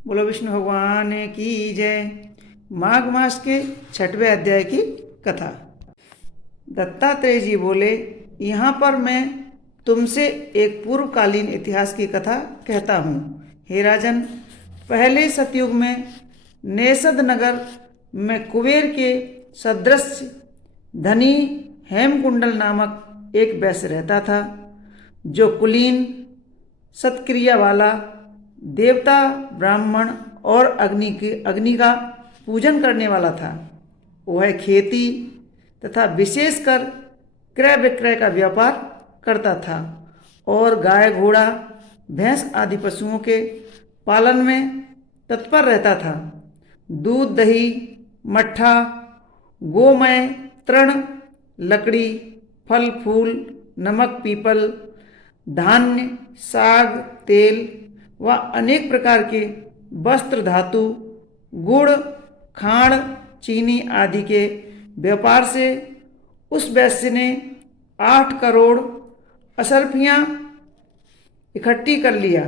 बोलो विष्णु भगवान की जय। माघ मास के 6वें अध्याय की कथा। दत्तात्रेय जी बोले, यहाँ पर मैं तुमसे एक पूर्वकालीन इतिहास की कथा कहता हूँ। हे राजन, पहले सतयुग में नेषद नगर में कुबेर के सदृश धनी हेमकुंडल नामक एक वैश्य रहता था, जो कुलीन, सत्क्रिया वाला, देवता, ब्राह्मण और अग्नि का पूजन करने वाला था। वह खेती तथा विशेषकर क्रय विक्रय का व्यापार करता था और गाय, घोड़ा, भैंस आदि पशुओं के पालन में तत्पर रहता था। दूध, दही, मट्ठा, गोमय, तृण, लकड़ी, फल फूल, नमक, पीपल, धान्य, साग, तेल व अनेक प्रकार के वस्त्र, धातु, गुड़, खांड, चीनी आदि के व्यापार से उस वैश्य ने 8 करोड़ असरफियाँ इकट्ठी कर लिया।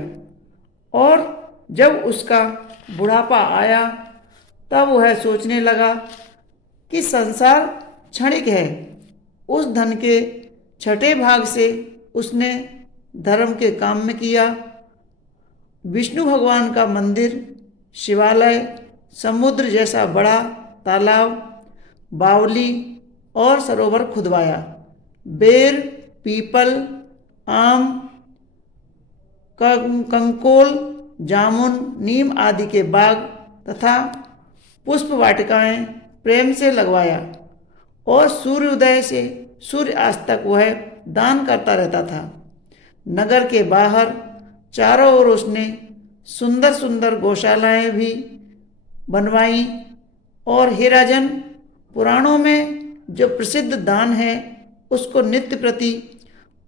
और जब उसका बुढ़ापा आया तब वह सोचने लगा कि संसार क्षणिक है। उस धन के 6ठे भाग से उसने धर्म के काम में किया। विष्णु भगवान का मंदिर, शिवालय, समुद्र जैसा बड़ा तालाब, बावली और सरोवर खुदवाया। बेर, पीपल, आम, कंकोल, जामुन, नीम आदि के बाग तथा पुष्प वाटिकाएं प्रेम से लगवाया और सूर्योदय से सूर्यास्त तक वह दान करता रहता था। नगर के बाहर चारों ओर उसने सुंदर सुंदर गौशालाएं भी बनवाई। और हे राजन, पुराणों में जो प्रसिद्ध दान है उसको नित्य प्रति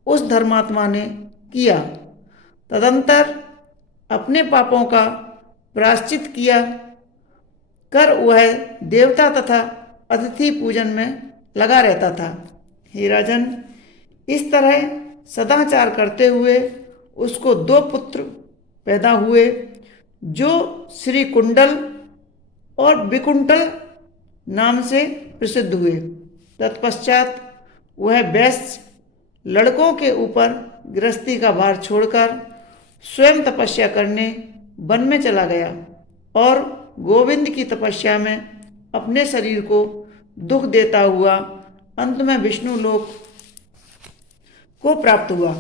उस धर्मात्मा ने किया। तदंतर अपने पापों का प्रायश्चित किया कर वह देवता तथा अतिथि पूजन में लगा रहता था। हे राजन, इस तरह सदाचार करते हुए उसको 2 पुत्र पैदा हुए, जो श्री कुंडल और विकुंठल नाम से प्रसिद्ध हुए। तत्पश्चात वह वैश्य लड़कों के ऊपर गृहस्थी का भार छोड़कर स्वयं तपस्या करने वन में चला गया और गोविंद की तपस्या में अपने शरीर को दुख देता हुआ अंत में विष्णु लोक को प्राप्त हुआ,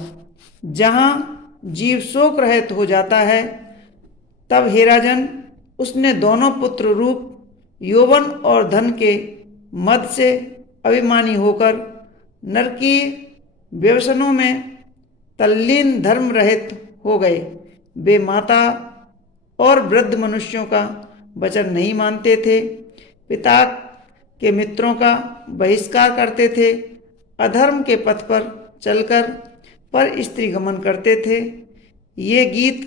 जहाँ जीव शोक रहित हो जाता है। तब हे राजन, उसने दोनों पुत्र रूप यौवन और धन के मद से अभिमानी होकर नरकीय व्यसनों में तल्लीन धर्म रहित हो गए। वे माता और वृद्ध मनुष्यों का वचन नहीं मानते थे, पिता के मित्रों का बहिष्कार करते थे, अधर्म के पथ पर चलकर पर स्त्री गमन करते थे। ये गीत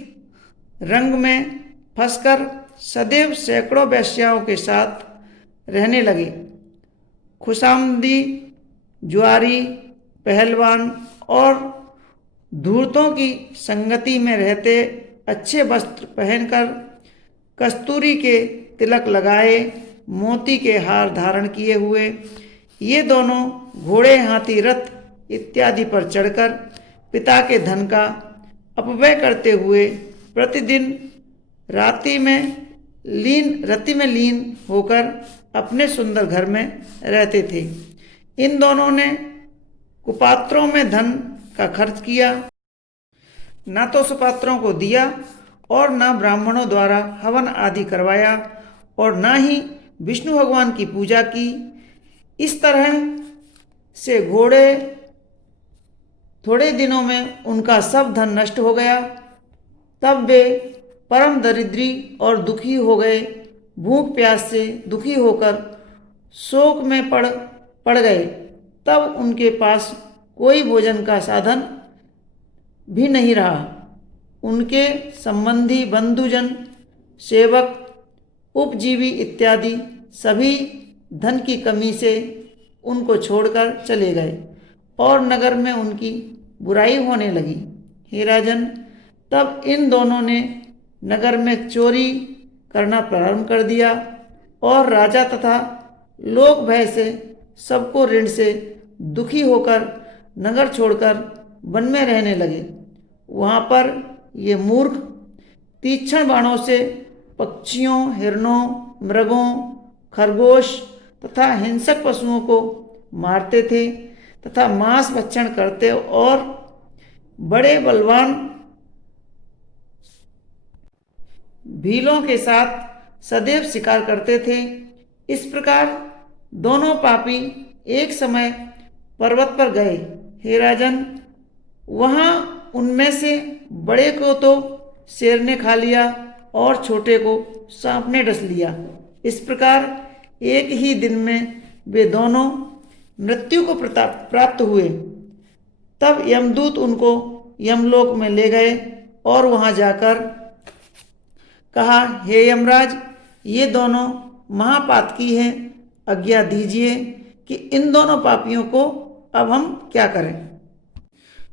रंग में फंसकर सदैव सैकड़ों वेश्याओं के साथ रहने लगे। खुशामदी, जुआरी, पहलवान और धूर्तों की संगति में रहते, अच्छे वस्त्र पहनकर, कस्तूरी के तिलक लगाए, मोती के हार धारण किए हुए, ये दोनों घोड़े, हाथी, रथ इत्यादि पर चढ़कर पिता के धन का अपव्यय करते हुए प्रतिदिन रति में लीन होकर अपने सुंदर घर में रहते थे। इन दोनों ने कुपात्रों में धन का खर्च किया, न तो सुपात्रों को दिया और न ब्राह्मणों द्वारा हवन आदि करवाया और न ही विष्णु भगवान की पूजा की। इस तरह से घोड़े थोड़े दिनों में उनका सब धन नष्ट हो गया। तब वे परम दरिद्री और दुखी हो गए। भूख प्यास से दुखी होकर शोक में पड़ गए। तब उनके पास कोई भोजन का साधन भी नहीं रहा। उनके संबंधी, बंधुजन, सेवक, उपजीवी इत्यादि सभी धन की कमी से उनको छोड़कर चले गए और नगर में उनकी बुराई होने लगी। हे राजन, तब इन दोनों ने नगर में चोरी करना प्रारंभ कर दिया और राजा तथा लोग भय से सबको ऋण से दुखी होकर नगर छोड़कर वन में रहने लगे। वहाँ पर ये मूर्ख तीक्ष्ण बाणों से पक्षियों, हिरणों, मृगों, खरगोश तथा हिंसक पशुओं को मारते थे तथा मांस भक्षण करते और बड़े बलवान भीलों के साथ सदैव शिकार करते थे। इस प्रकार दोनों पापी एक समय पर्वत पर गए। हे राजन, वहाँ उनमें से बड़े को तो शेर ने खा लिया और छोटे को सांप ने डस लिया। इस प्रकार एक ही दिन में वे दोनों मृत्यु को प्राप्त हुए। तब यमदूत उनको यमलोक में ले गए और वहाँ जाकर कहा, हे यमराज, ये दोनों महापातकी हैं, आज्ञा दीजिए कि इन दोनों पापियों को अब हम क्या करें।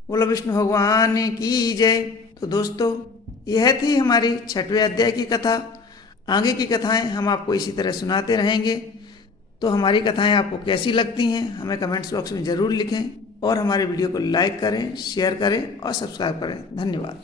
बोलो विष्णु भगवान की जय। तो दोस्तों, यह थी हमारी 6वें अध्याय की कथा। आगे की कथाएं हम आपको इसी तरह सुनाते रहेंगे। तो हमारी कथाएं आपको कैसी लगती हैं हमें कमेंट्स बॉक्स में ज़रूर लिखें और हमारे वीडियो को लाइक करें, शेयर करें और सब्सक्राइब करें। धन्यवाद।